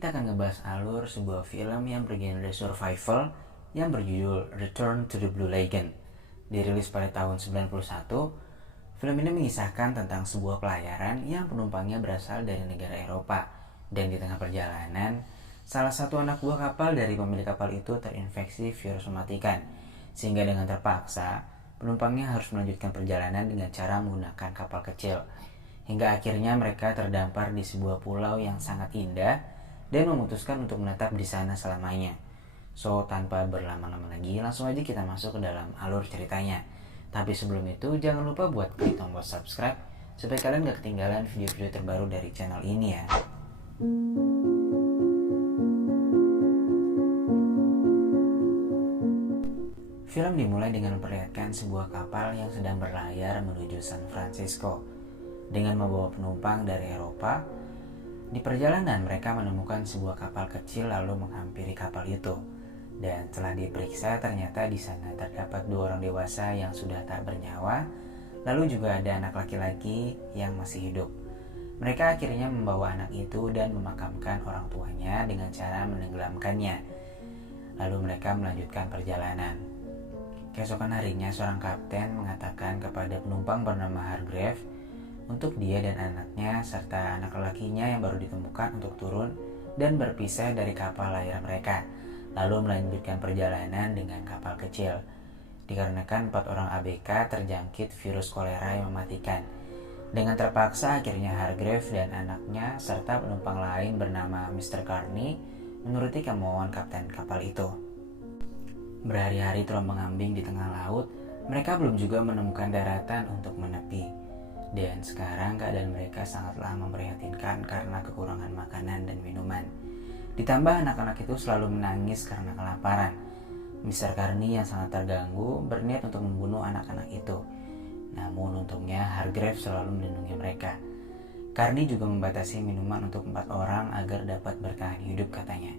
Kita akan ngebahas alur sebuah film yang bergenre survival yang berjudul Return to the Blue Lagoon. Dirilis pada tahun 91, film ini mengisahkan tentang sebuah pelayaran yang penumpangnya berasal dari negara Eropa. Dan di tengah perjalanan, salah satu anak buah kapal dari pemilik kapal itu terinfeksi virus mematikan. Sehingga dengan terpaksa, penumpangnya harus melanjutkan perjalanan dengan cara menggunakan kapal kecil. Hingga akhirnya mereka terdampar di sebuah pulau yang sangat indah dan memutuskan untuk menetap di sana selamanya. So, tanpa berlama-lama lagi, langsung aja kita masuk ke dalam alur ceritanya. Tapi sebelum itu, jangan lupa buat klik tombol subscribe supaya kalian gak ketinggalan video-video terbaru dari channel ini ya. Film dimulai dengan memperlihatkan sebuah kapal yang sedang berlayar menuju San Francisco dengan membawa penumpang dari Eropa. Di perjalanan mereka menemukan sebuah kapal kecil lalu menghampiri kapal itu. Dan setelah diperiksa ternyata di sana terdapat 2 orang dewasa yang sudah tak bernyawa. Lalu juga ada anak laki-laki yang masih hidup. Mereka akhirnya membawa anak itu dan memakamkan orang tuanya dengan cara menenggelamkannya. Lalu mereka melanjutkan perjalanan. Keesokan harinya seorang kapten mengatakan kepada penumpang bernama Hargrave untuk dia dan anaknya serta anak lelakinya yang baru ditemukan untuk turun dan berpisah dari kapal layar mereka, lalu melanjutkan perjalanan dengan kapal kecil. Dikarenakan 4 orang ABK terjangkit virus kolera yang mematikan. Dengan terpaksa akhirnya Hargrave dan anaknya serta penumpang lain bernama Mr. Carney menuruti kemauan kapten kapal itu. Berhari-hari terombang-ambing di tengah laut, mereka belum juga menemukan daratan untuk menepi. Dan sekarang keadaan mereka sangatlah memprihatinkan karena kekurangan makanan dan minuman. Ditambah anak-anak itu selalu menangis karena kelaparan. Mr. Carney yang sangat terganggu berniat untuk membunuh anak-anak itu. Namun untungnya Hargrave selalu melindungi mereka. Carney juga membatasi minuman untuk 4 orang agar dapat bertahan hidup katanya.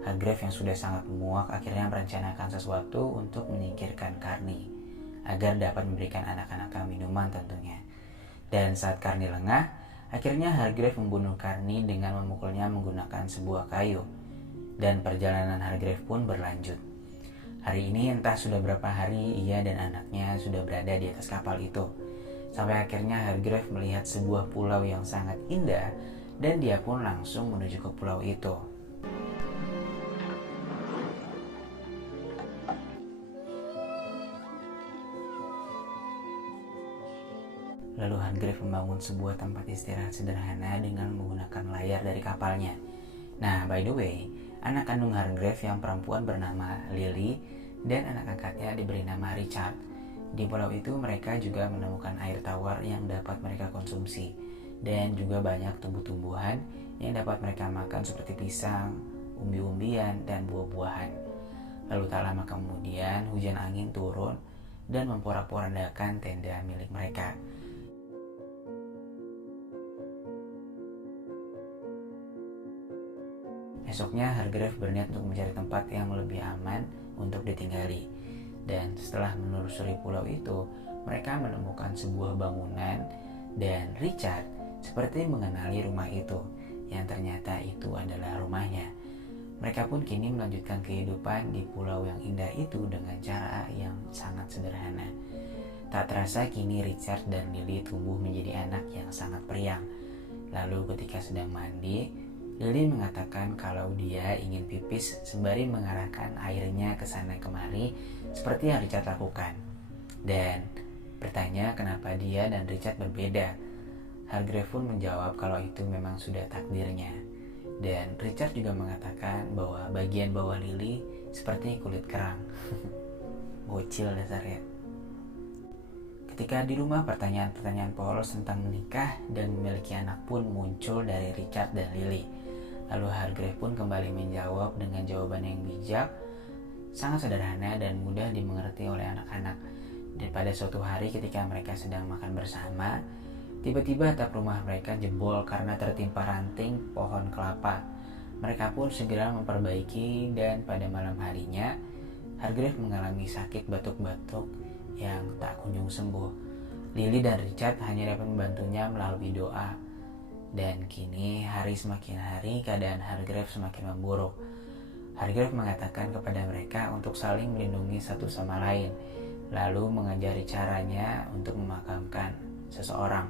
Hargrave yang sudah sangat muak akhirnya merencanakan sesuatu untuk menyingkirkan Carney agar dapat memberikan anak-anak minuman tentunya. Dan saat Carney lengah, akhirnya Hargrave membunuh Carney dengan memukulnya menggunakan sebuah kayu. Dan perjalanan Hargrave pun berlanjut. Hari ini entah sudah berapa hari ia dan anaknya sudah berada di atas kapal itu. Sampai akhirnya Hargrave melihat sebuah pulau yang sangat indah dan dia pun langsung menuju ke pulau itu. Lalu Hargrave membangun sebuah tempat istirahat sederhana dengan menggunakan layar dari kapalnya. Nah, by the way, anak kandung Hargrave yang perempuan bernama Lily dan anak angkatnya diberi nama Richard. Di pulau itu mereka juga menemukan air tawar yang dapat mereka konsumsi dan juga banyak tumbuh-tumbuhan yang dapat mereka makan seperti pisang, umbi-umbian, dan buah-buahan. Lalu tak lama kemudian hujan angin turun dan memporak-porandakan tenda milik mereka. Esoknya Hargrave berniat untuk mencari tempat yang lebih aman untuk ditinggali. Dan setelah menelusuri pulau itu, mereka menemukan sebuah bangunan dan Richard seperti mengenali rumah itu, yang ternyata itu adalah rumahnya. Mereka pun kini melanjutkan kehidupan di pulau yang indah itu dengan cara yang sangat sederhana. Tak terasa kini Richard dan Lily tumbuh menjadi anak yang sangat periang. Lalu ketika sedang mandi, Lily mengatakan kalau dia ingin pipis sembari mengarahkan airnya ke sana kemari seperti yang Richard lakukan. Dan bertanya kenapa dia dan Richard berbeda. Hargrave pun menjawab kalau itu memang sudah takdirnya. Dan Richard juga mengatakan bahwa bagian bawah Lily seperti kulit kerang. Bocil dasarnya. Ketika di rumah, pertanyaan-pertanyaan polos tentang menikah dan memiliki anak pun muncul dari Richard dan Lily. Lalu Hargrave pun kembali menjawab dengan jawaban yang bijak, sangat sederhana dan mudah dimengerti oleh anak-anak. Dan pada suatu hari ketika mereka sedang makan bersama, tiba-tiba atap rumah mereka jebol karena tertimpa ranting pohon kelapa. Mereka pun segera memperbaiki dan pada malam harinya, Hargrave mengalami sakit batuk-batuk yang tak kunjung sembuh. Lily dan Richard hanya dapat membantunya melalui doa. Dan kini hari semakin hari keadaan Hargrave semakin memburuk. Hargrave mengatakan kepada mereka untuk saling melindungi satu sama lain, lalu mengajari caranya untuk memakamkan seseorang.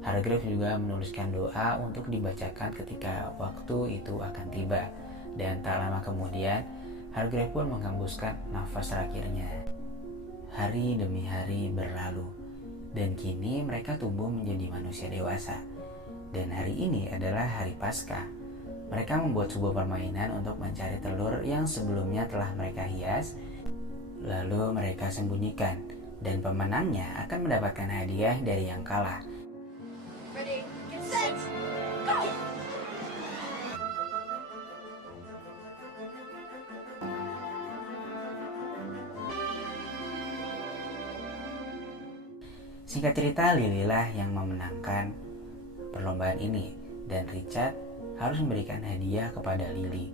Hargrave juga menuliskan doa untuk dibacakan ketika waktu itu akan tiba. Dan tak lama kemudian, Hargrave pun menghembuskan nafas terakhirnya. Hari demi hari berlalu, dan kini mereka tumbuh menjadi manusia dewasa. Dan hari ini adalah hari Paskah. Mereka membuat sebuah permainan untuk mencari telur yang sebelumnya telah mereka hias, lalu mereka sembunyikan, dan pemenangnya akan mendapatkan hadiah dari yang kalah. Ready, get set, go! Singkat cerita, Lily lah yang memenangkan perlombaan ini, dan Richard harus memberikan hadiah kepada Lily.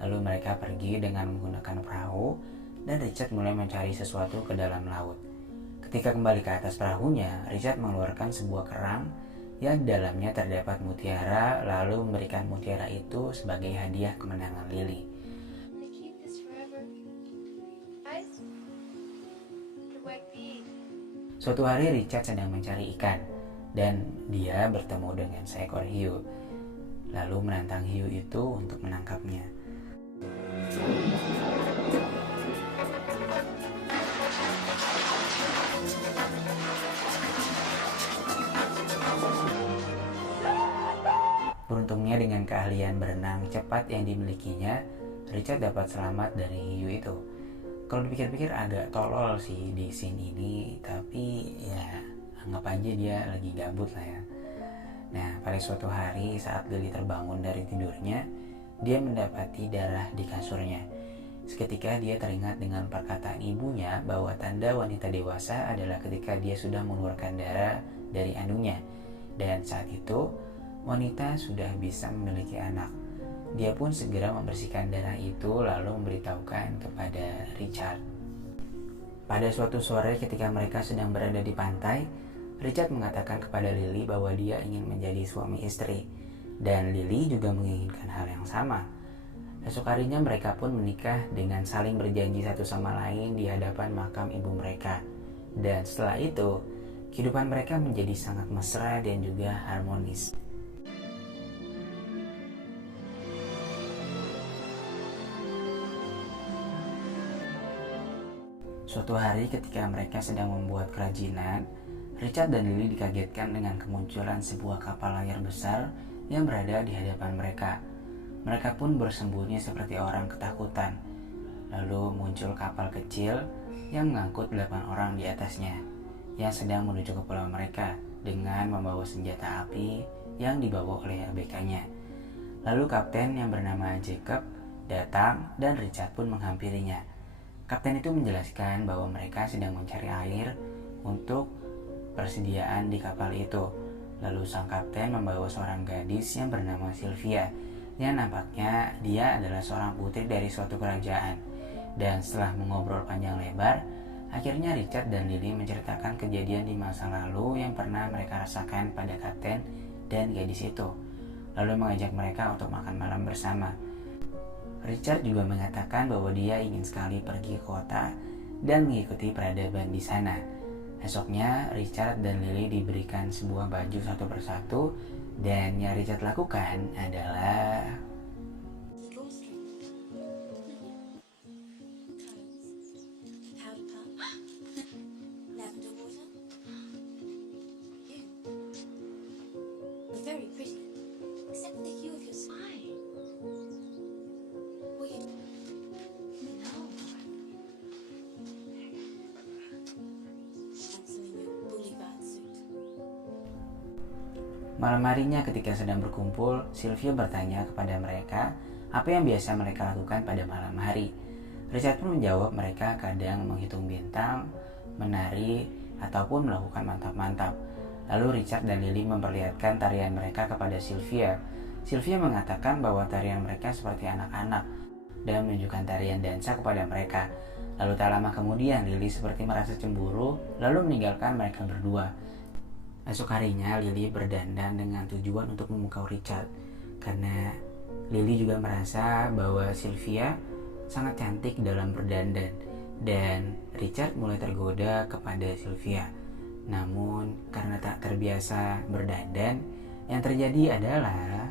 Lalu mereka pergi dengan menggunakan perahu, dan Richard mulai mencari sesuatu ke dalam laut. Ketika kembali ke atas perahunya, Richard mengeluarkan sebuah kerang yang di dalamnya terdapat mutiara, lalu memberikan mutiara itu sebagai hadiah kemenangan Lily. I keep this forever. Guys, the white bee. Suatu hari Richard sedang mencari ikan, dan dia bertemu dengan seekor hiu, lalu menantang hiu itu untuk menangkapnya. Beruntungnya dengan keahlian berenang cepat yang dimilikinya, Richard dapat selamat dari hiu itu. Kalau dipikir-pikir agak tolol sih di scene ini, tapi ya anggap aja dia lagi gabut lah ya. Nah, pada suatu hari saat Lily terbangun dari tidurnya, dia mendapati darah di kasurnya. Seketika dia teringat dengan perkataan ibunya bahwa tanda wanita dewasa adalah ketika dia sudah mengeluarkan darah dari andungnya. Dan saat itu, wanita sudah bisa memiliki anak. Dia pun segera membersihkan darah itu lalu memberitahukan kepada Richard. Pada suatu sore ketika mereka sedang berada di pantai, Richard mengatakan kepada Lily bahwa dia ingin menjadi suami istri, dan Lily juga menginginkan hal yang sama. Esok harinya mereka pun menikah dengan saling berjanji satu sama lain di hadapan makam ibu mereka. Dan setelah itu, kehidupan mereka menjadi sangat mesra dan juga harmonis. Suatu hari ketika mereka sedang membuat kerajinan, Richard dan Lily dikagetkan dengan kemunculan sebuah kapal layar besar yang berada di hadapan mereka. Mereka pun bersembunyi seperti orang ketakutan. Lalu muncul kapal kecil yang mengangkut 8 orang di atasnya, yang sedang menuju ke pulau mereka dengan membawa senjata api yang dibawa oleh ABK-nya. Lalu kapten yang bernama Jacob datang dan Richard pun menghampirinya. Kapten itu menjelaskan bahwa mereka sedang mencari air untuk persediaan di kapal itu. Lalu sang kapten membawa seorang gadis yang bernama Sylvia, yang nampaknya dia adalah seorang putri dari suatu kerajaan. Dan setelah mengobrol panjang lebar, akhirnya Richard dan Lily menceritakan kejadian di masa lalu yang pernah mereka rasakan pada kapten dan gadis itu, lalu mengajak mereka untuk makan malam bersama. Richard juga mengatakan bahwa dia ingin sekali pergi ke kota dan mengikuti peradaban di sana. Esoknya, Richard dan Lily diberikan sebuah baju satu persatu, dan yang Richard lakukan adalah Very pretty, except the hue of your spine. Well, no. Handsome in your boulevard suit. malam harinya ketika sedang berkumpul, Sylvia bertanya kepada mereka apa yang biasa mereka lakukan pada malam hari. Richard pun menjawab mereka kadang menghitung bintang, menari, ataupun melakukan mantap-mantap. Lalu Richard dan Lily memperlihatkan tarian mereka kepada Sylvia. Sylvia mengatakan bahwa tarian mereka seperti anak-anak dan menunjukkan tarian dansa kepada mereka. Lalu tak lama kemudian Lily seperti merasa cemburu lalu meninggalkan mereka berdua. Esok harinya Lily berdandan dengan tujuan untuk memukau Richard, karena Lily juga merasa bahwa Sylvia sangat cantik dalam berdandan, dan Richard mulai tergoda kepada Sylvia. Namun karena tak terbiasa berdandan, yang terjadi adalah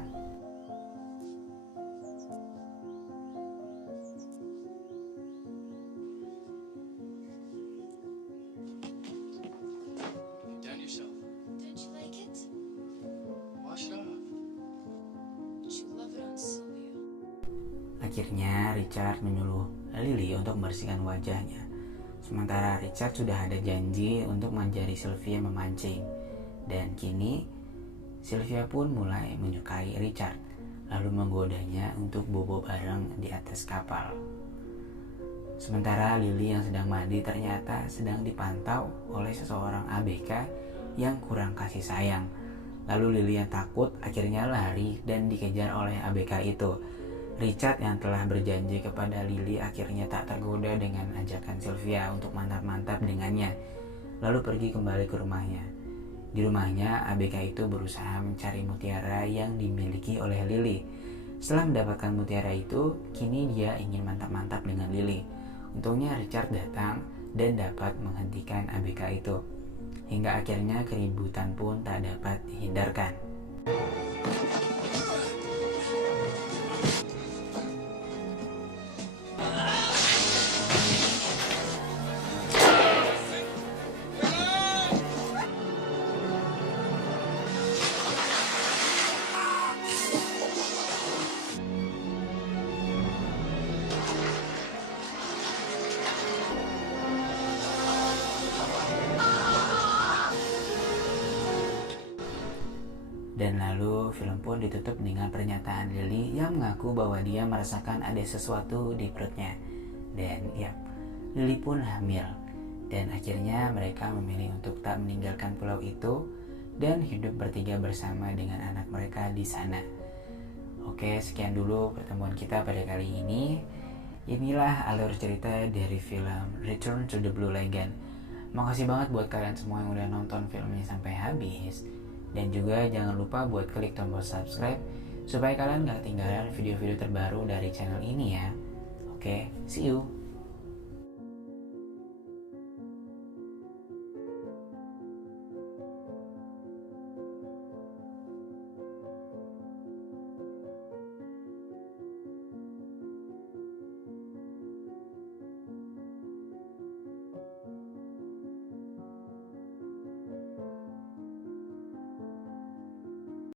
You've done yourself. Don't you like it? Wash it off. Don't you love it on Sylvia? akhirnya Richard menyuruh Lily untuk membersihkan wajahnya. Sementara Richard sudah ada janji untuk mengajari Sylvia memancing. Dan kini Sylvia pun mulai menyukai Richard, lalu menggodanya untuk bobo bareng di atas kapal. Sementara Lily yang sedang mandi ternyata sedang dipantau oleh seseorang ABK yang kurang kasih sayang. Lalu Lily yang takut akhirnya lari dan dikejar oleh ABK itu. Richard yang telah berjanji kepada Lily akhirnya tak tergoda dengan ajakan Sylvia untuk mantap-mantap dengannya, lalu pergi kembali ke rumahnya. Di rumahnya, ABK itu berusaha mencari mutiara yang dimiliki oleh Lily. Setelah mendapatkan mutiara itu, kini dia ingin mantap-mantap dengan Lily. Untungnya Richard datang dan dapat menghentikan ABK itu. Hingga akhirnya keributan pun tak dapat dihindarkan. Dan lalu film pun ditutup dengan pernyataan Lily yang mengaku bahwa dia merasakan ada sesuatu di perutnya. Dan ya, Lily pun hamil. Dan akhirnya mereka memilih untuk tak meninggalkan pulau itu dan hidup bertiga bersama dengan anak mereka di sana. Oke, sekian dulu pertemuan kita pada kali ini. Inilah alur cerita dari film Return to the Blue Lagoon. Makasih banget buat kalian semua yang udah nonton filmnya sampai habis. Dan juga jangan lupa buat klik tombol subscribe supaya kalian gak ketinggalan video-video terbaru dari channel ini ya. Oke, see you.